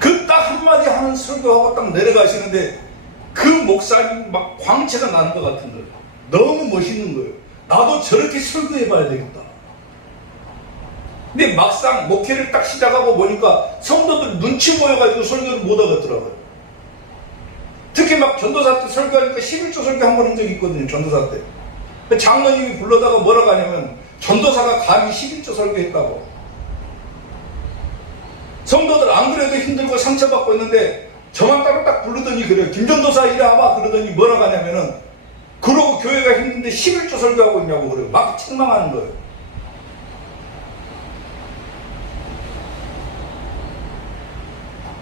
그 딱 한마디 하는 설교하고 딱 내려가시는데 그 목사님 막 광채가 나는 것 같은 거예요. 너무 멋있는 거예요. 나도 저렇게 설교해봐야 되겠다. 근데 막상 목회를 딱 시작하고 보니까 성도들 눈치 보여가지고 설교를 못 하겠더라고요. 특히 막 전도사 때 설교하니까 11조 설교 한 번 한 적이 있거든요. 전도사 때. 장로님이 불러다가 뭐라고 하냐면 전도사가 감히 11조 설교했다고. 성도들 안 그래도 힘들고 상처받고 있는데 저만 따로 딱 부르더니 그래요. 김전도사 이리 와봐. 그러더니 뭐라고 하냐면은 그러고 교회가 힘든데 11조 설교하고 있냐고 그래요. 막 책망하는 거예요.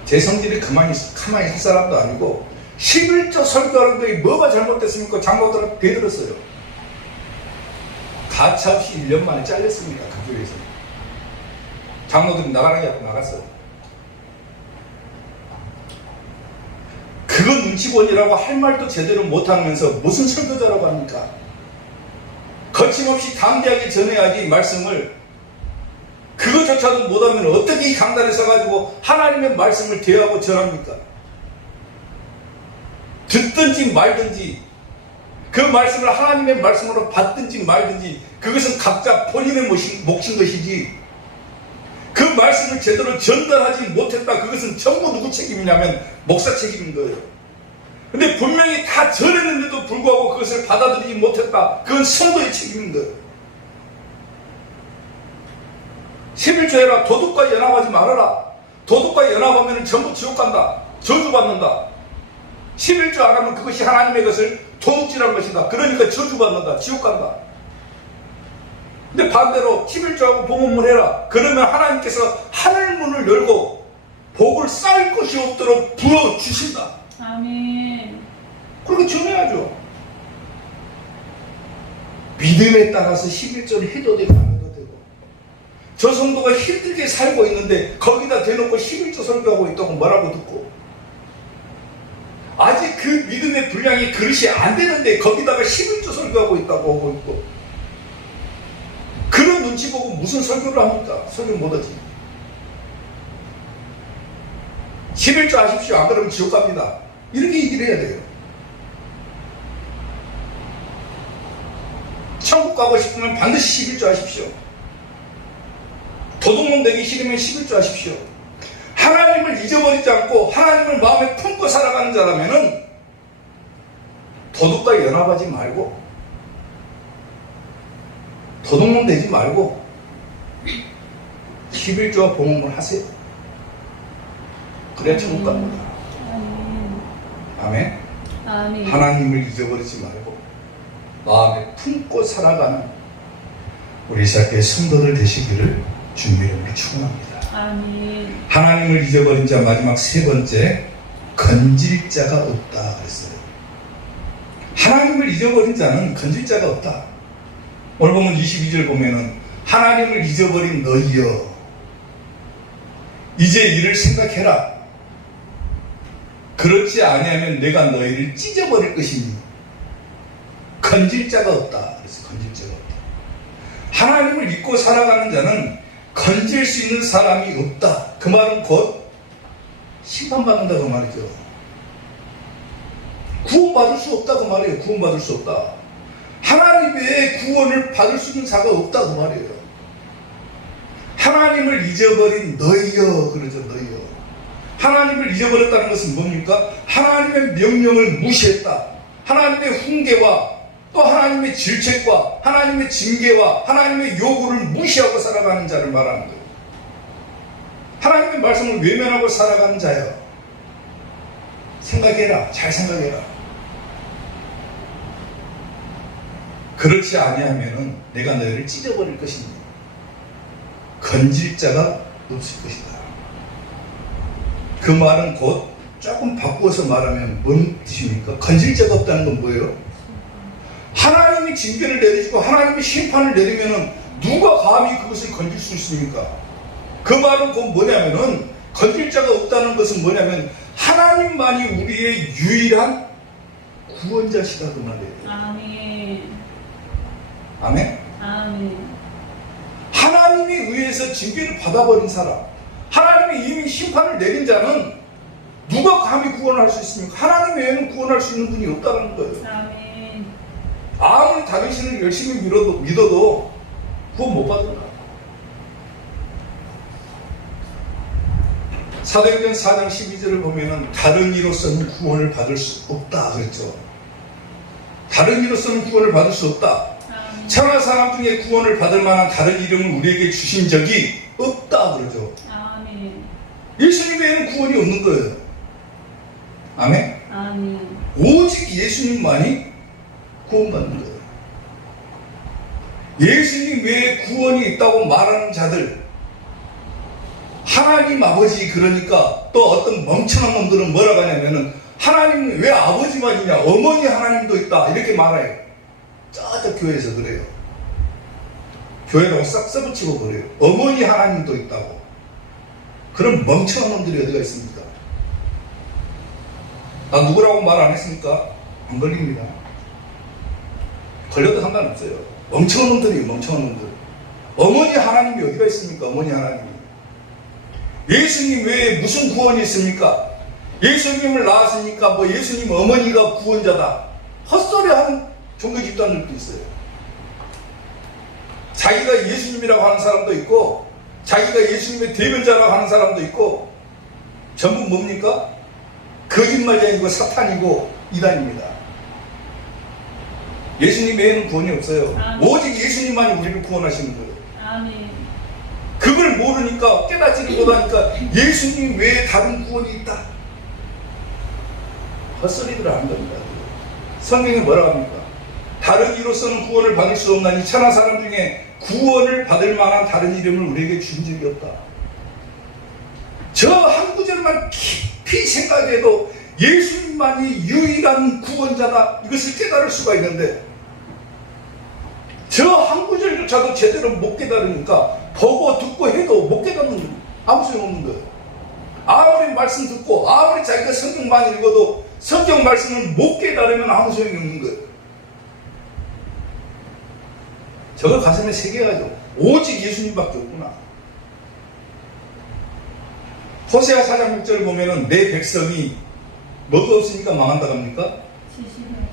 제 성질이 가만히 있을 사람도 아니고 11조 설교하는 거에 뭐가 잘못됐습니까? 장로들은 되들었어요. 가차없이 1년 만에 잘렸습니다. 그 교회에서. 장로들이 나가라고 하고 나갔어요. 그건 눈치본이라고 할 말도 제대로 못하면서 무슨 설교자라고 합니까? 거침없이 담대하게 전해야지 말씀을. 그것조차도 못하면 어떻게 이 강단에 서가지고 하나님의 말씀을 대하고 전합니까? 듣든지 말든지 그 말씀을 하나님의 말씀으로 받든지 말든지 그것은 각자 본인의 몫인 것이지 그 말씀을 제대로 전달하지 못했다. 그것은 전부 누구 책임이냐면 목사 책임인 거예요. 근데 분명히 다 전했는데도 불구하고 그것을 받아들이지 못했다. 그건 성도의 책임인 거예요. 11조 해라. 도둑과 연합하지 말아라. 도둑과 연합하면 전부 지옥 간다. 저주받는다. 11조 안 하면 그것이 하나님의 것을 도둑질한 것이다. 그러니까 저주받는다. 지옥 간다. 근데 반대로 11조하고 복음을 해라. 그러면 하나님께서 하늘문을 열고 복을 쌓을 것이 없도록 부어주신다. 아멘. 그렇게 전해야죠. 믿음에 따라서 11조를 해도 되고 안 해도 되고. 저 성도가 힘들게 살고 있는데 거기다 대놓고 11조 설교하고 있다고 뭐라고 듣고 아직 그 믿음의 분량이 그릇이 안 되는데 거기다가 11조 설교하고 있다고 하고 있고 그런 눈치 보고 무슨 설교를 합니까? 설교 못하지. 11조 하십시오. 안 그러면 지옥 갑니다. 이렇게 얘기를 해야 돼요. 천국 가고 싶으면 반드시 11조 하십시오. 도둑놈 되기 싫으면 11조 하십시오. 하나님을 잊어버리지 않고 하나님을 마음에 품고 살아가는 자라면은 도둑과 연합하지 말고 도둑놈 되지 말고 11조와 봉헌을 하세요. 그래야 천국 갑니다. 아멘. 아멘. 하나님을 잊어버리지 말고 마음에 품고 살아가는 우리 이삭의 성도들 되시기를 주님의 이름으로 축원합니다. 아멘. 하나님을 잊어버린 자 마지막 세 번째 건질 자가 없다 그랬어요. 하나님을 잊어버린 자는 건질 자가 없다. 오늘 보면 22절 보면은 하나님을 잊어버린 너희여 이제 이를 생각해라. 그렇지 아니하면 내가 너희를 찢어버릴 것이니 건질 자가 없다. 그래서 건질 자가 없다. 하나님을 잊고 살아가는 자는 건질 수 있는 사람이 없다. 그 말은 곧 심판받는다고 말이죠. 구원받을 수 없다 그 말이에요. 구원받을 수 없다. 하나님 외에 구원을 받을 수 있는 자가 없다 그 말이에요. 하나님을 잊어버린 너희여 그러죠. 너희여. 하나님을 잊어버렸다는 것은 뭡니까? 하나님의 명령을 무시했다. 하나님의 훈계와 또 하나님의 질책과 하나님의 징계와 하나님의 요구를 무시하고 살아가는 자를 말하는 거예요. 하나님의 말씀을 외면하고 살아가는 자여. 생각해라. 잘 생각해라. 그렇지 아니하면은 내가 너희를 찢어버릴 것이니 건질 자가 없을 것이다. 그 말은 곧 조금 바꾸어서 말하면 뭔 뜻입니까? 건질 자가 없다는 건 뭐예요? 하나님이 징계를 내리시고 하나님이 심판을 내리면은 누가 감히 그것을 건질 수 있습니까? 그 말은 곧 뭐냐면은 건질 자가 없다는 것은 뭐냐면 하나님만이 우리의 유일한 구원자시다 그 말이에요. 아멘. 아멘? 아멘. 하나님에 의해서 징계를 받아버린 사람, 하나님이 이미 심판을 내린 자는 누가 감히 구원할 수 있습니까? 하나님 외에는 구원할 수 있는 분이 없다는 거예요. 아멘. 아무리 당신을 열심히 믿어도 구원 못 받는다. 사도행전 4장 12절을 보면은 다른 이로서는 구원을 받을 수 없다 그랬죠. 다른 이로서는 구원을 받을 수 없다. 아멘. 천하 사람 중에 구원을 받을 만한 다른 이름을 우리에게 주신 적이 없다 그러죠. 아멘. 예수님 외에는 구원이 없는 거예요. 아멘? 아멘. 오직 예수님만이 구원받는 거예요. 예수님 외에 구원이 있다고 말하는 자들, 하나님 아버지 그러니까 또 어떤 멍청한 놈들은 뭐라고 하냐면은 하나님은 왜 아버지만 있냐, 어머니 하나님도 있다 이렇게 말해요. 저쪽 교회에서 그래요. 교회라고 싹 써붙이고 그래요. 어머니 하나님도 있다고. 그런 멍청한 놈들이 어디가 있습니까? 나 누구라고 말 안 했습니까? 안 걸립니다. 걸려도 상관없어요. 멍청한 놈들이에요. 멍청한 놈들. 어머니 하나님이 어디가 있습니까? 어머니 하나님이. 예수님 외에 무슨 구원이 있습니까? 예수님을 낳았으니까 뭐 예수님 어머니가 구원자다. 헛소리하는 종교 집단들도 있어요. 자기가 예수님이라고 하는 사람도 있고 자기가 예수님의 대변자라고 하는 사람도 있고 전부 뭡니까? 거짓말쟁이고 사탄이고 이단입니다. 예수님 외에는 구원이 없어요. 아멘. 오직 예수님만이 우리를 구원하시는 거예요. 아멘. 그걸 모르니까 깨닫지를 못하니까 예수님 외에 다른 구원이 있다. 헛소리들을 안 겁니다. 성경에 뭐라고 합니까? 다른 이로서는 구원을 받을 수 없나니 천하 사람 중에 구원을 받을 만한 다른 이름을 우리에게 준 적이 없다. 저 한 구절만 깊이 생각해도 예수님만이 유일한 구원자다. 이것을 깨달을 수가 있는데 저 한 구절조차도 제대로 못 깨달으니까 보고 듣고 해도 못 깨닫는 아무 소용없는 거예요. 아무리 말씀 듣고 아무리 자기가 성경 많이 읽어도 성경 말씀을 못 깨달으면 아무 소용이 없는 거예요. 저걸 가슴에 새겨야죠. 오직 예수님밖에 없구나. 호세아 4장 6절을 보면은 내 백성이 뭐가 없으니까 망한다고 합니까?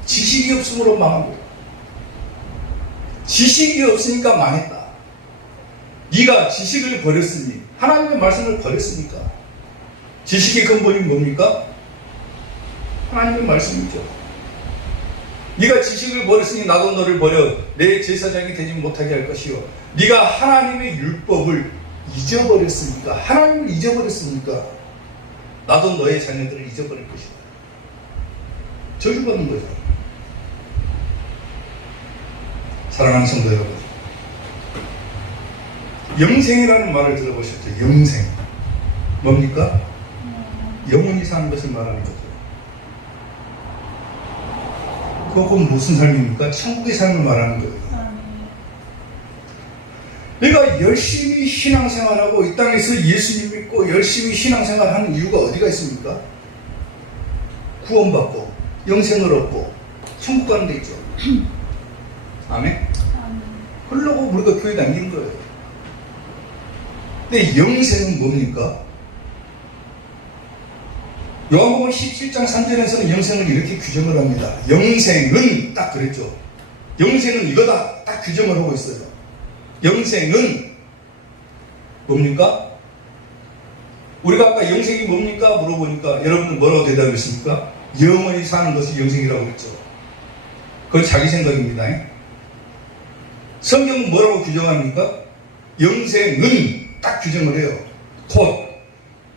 지식이 없으므로 망한 거예요. 지식이 없으니까 망했다. 네가 지식을 버렸으니 하나님의 말씀을 버렸으니까. 지식의 근본이 뭡니까? 하나님의 말씀이죠. 네가 지식을 버렸으니 나도 너를 버려 내 제사장이 되지 못하게 할 것이요. 네가 하나님의 율법을 잊어버렸으니까, 하나님을 잊어버렸으니까 나도 너의 자녀들을 잊어버릴 것이다. 저주받는 거죠. 사랑하는 성도 여러분, 영생이라는 말을 들어보셨죠? 영생. 뭡니까? 영원히 사는 것을 말하는 거죠. 그건 무슨 삶입니까? 천국의 삶을 말하는 거예요. 내가 열심히 신앙생활하고 이 땅에서 예수님 믿고 열심히 신앙생활하는 이유가 어디가 있습니까? 구원받고 영생을 얻고 천국 가는 데 있죠. 아멘? 그러려고 우리가 교회 다니는 거예요. 근데 영생은 뭡니까? 요한복음 17장 3절에서는 영생을 이렇게 규정을 합니다. 영생은 딱 그랬죠. 영생은 이거다 딱 규정을 하고 있어요. 영생은 뭡니까? 우리가 아까 영생이 뭡니까? 물어보니까 여러분들 뭐라고 대답했습니까? 영원히 사는 것이 영생이라고 했죠. 그건 자기 생각입니다. 성경은 뭐라고 규정합니까? 영생은 딱 규정을 해요. 곧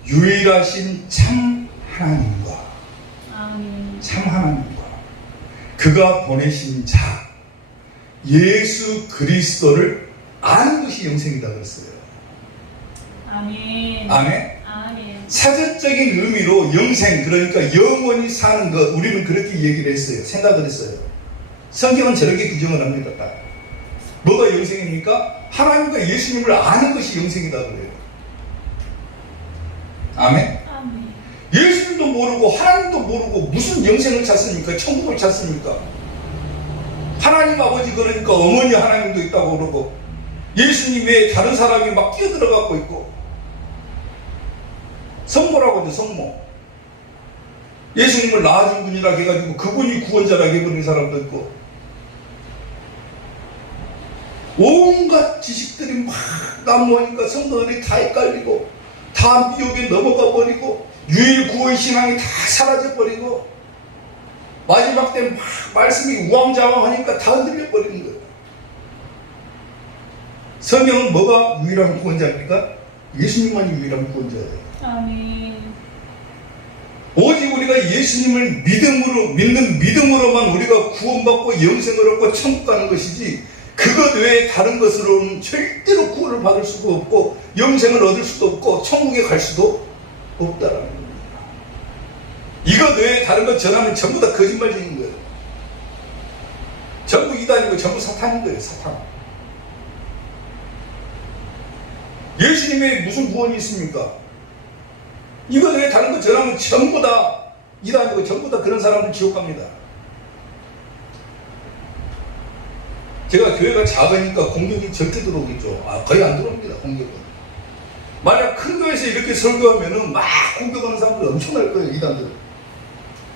유일하신 참 하나님과 아멘. 참 하나님과 그가 보내신 자 예수 그리스도를 아는 것이 영생이다 그랬어요. 아멘. 아멘. 아멘. 사전적인 의미로 영생, 그러니까 영원히 사는 것, 우리는 그렇게 얘기를 했어요. 생각을 했어요. 성경은 저렇게 규정을 합니다. 딱. 뭐가 영생입니까? 하나님과 예수님을 아는 것이 영생이다 그래요. 아멘. 아멘. 예수님도 모르고 하나님도 모르고 무슨 영생을 찾습니까? 천국을 찾습니까? 하나님 아버지, 그러니까 어머니 하나님도 있다고 그러고 예수님 외에 다른 사람이 막 끼어들어가고 있고, 성모라고 하죠. 성모. 예수님을 낳아준 분이라 해가지고 그분이 구원자라 해버린 사람도 있고, 온갖 지식들이 막 난무하니까 성도들이 다 헷갈리고 다 미혹에 넘어가 버리고 유일 구원 신앙이 다 사라져 버리고 마지막 때 막 말씀이 우왕좌왕하니까 다 흔들려 버리는 거예요. 성경은 뭐가 유일한 구원자입니까? 예수님만이 유일한 구원자예요. 아멘. 오직 우리가 예수님을 믿는 믿음으로만 우리가 구원받고 영생을 얻고 천국 가는 것이지, 그것 외에 다른 것으로는 절대로 구원을 받을 수가 없고 영생을 얻을 수도 없고 천국에 갈 수도 없다라는 겁니다. 이것 외에 다른 것 전하면 전부 다 거짓말쟁인 거예요. 전부 이단이고 전부 사탄인 거예요. 사탄. 예수님의 무슨 구원이 있습니까? 이것 외에 다른 것 전하면 전부 다 이단이고 전부 다 그런 사람들 지옥 갑니다. 제가 교회가 작으니까 공격이 절대 들어오겠죠. 거의 안 들어옵니다. 공격은. 만약 큰 교회에서 이렇게 설교하면은 막 공격하는 사람들이 엄청날 거예요. 이단들.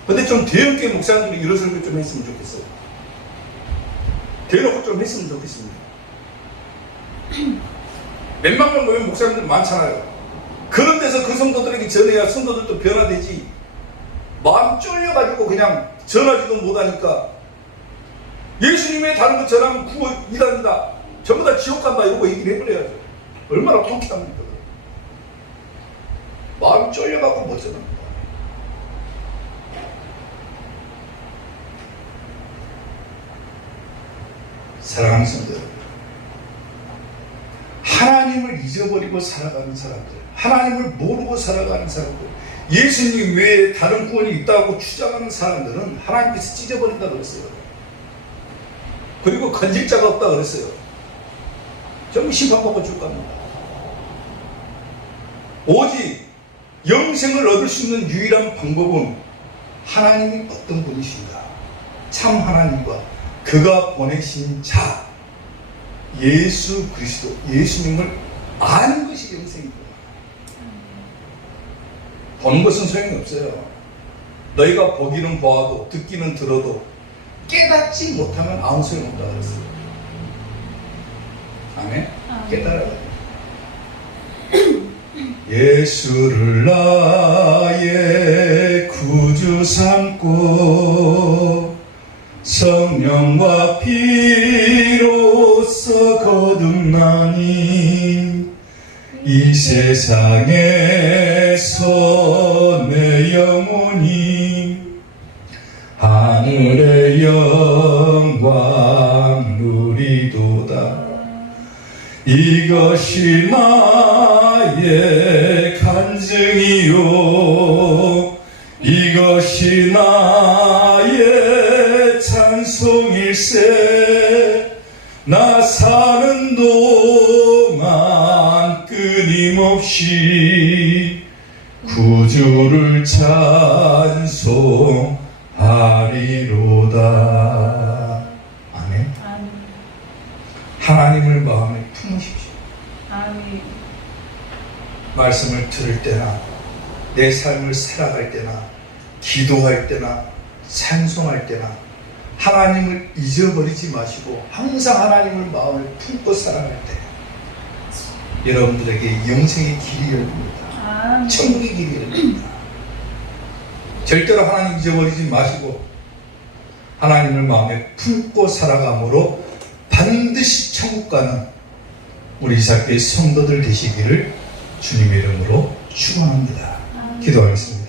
근데 좀 대형교회 목사님들이 이런 설교 좀 했으면 좋겠어요. 대놓고 좀 했으면 좋겠습니다. 몇만 명 모이면 목사님들 많잖아요. 그런 데서 그 성도들에게 전해야 성도들도 변화되지, 마음 쫄려가지고 그냥 전하지도 못하니까 예수님의 다른 것 전하면 구원 이단이다, 전부 다 지옥 간다, 이러고 얘기를 해버려야죠. 얼마나 통쾌합니까? 마음 쫄려갖고 못 전합니다. 사랑하는 성도 여러분, 하나님을 잊어버리고 살아가는 사람들, 하나님을 모르고 살아가는 사람들, 예수님 외에 다른 구원이 있다고 주장하는 사람들은 하나님께서 찢어버린다 그랬어요. 그리고 건질 자가 없다 그랬어요. 전부 심판받고 줄 겁니다. 오직 영생을 얻을 수 있는 유일한 방법은 하나님이 어떤 분이신가, 참 하나님과 그가 보내신 자 예수 그리스도, 예수님을 아는 것이 영생입니다. 보는 것은 소용이 없어요. 너희가 보기는 보아도 듣기는 들어도 깨닫지 못하면 아무 소용없다 그랬어요. 아멘? 깨달아야 돼. 예수를 나의 구주 삼고 성령과 피로써 거듭나니 이 세상에서 내 영혼이 하늘의 영광 누리도다. 이것이 나의 간증이요, 이것이 나의 찬송일세. 나 사는 동안 끊임없이 구주를 찬송하리로다. 아멘. 아멘. 하나님을 마음에 품으십시오. 아멘. 말씀을 들을 때나 내 삶을 살아갈 때나 기도할 때나 찬송할 때나 하나님을 잊어버리지 마시고 항상 하나님을 마음에 품고 살아갈 때 여러분들에게 영생의 길이 열립니다. 아멘. 천국의 길이 열립니다. 절대로 하나님 잊어버리지 마시고 하나님을 마음에 품고 살아감으로 반드시 천국 가는 우리 이삭교회 성도들 되시기를 주님의 이름으로 축원합니다. 기도하겠습니다.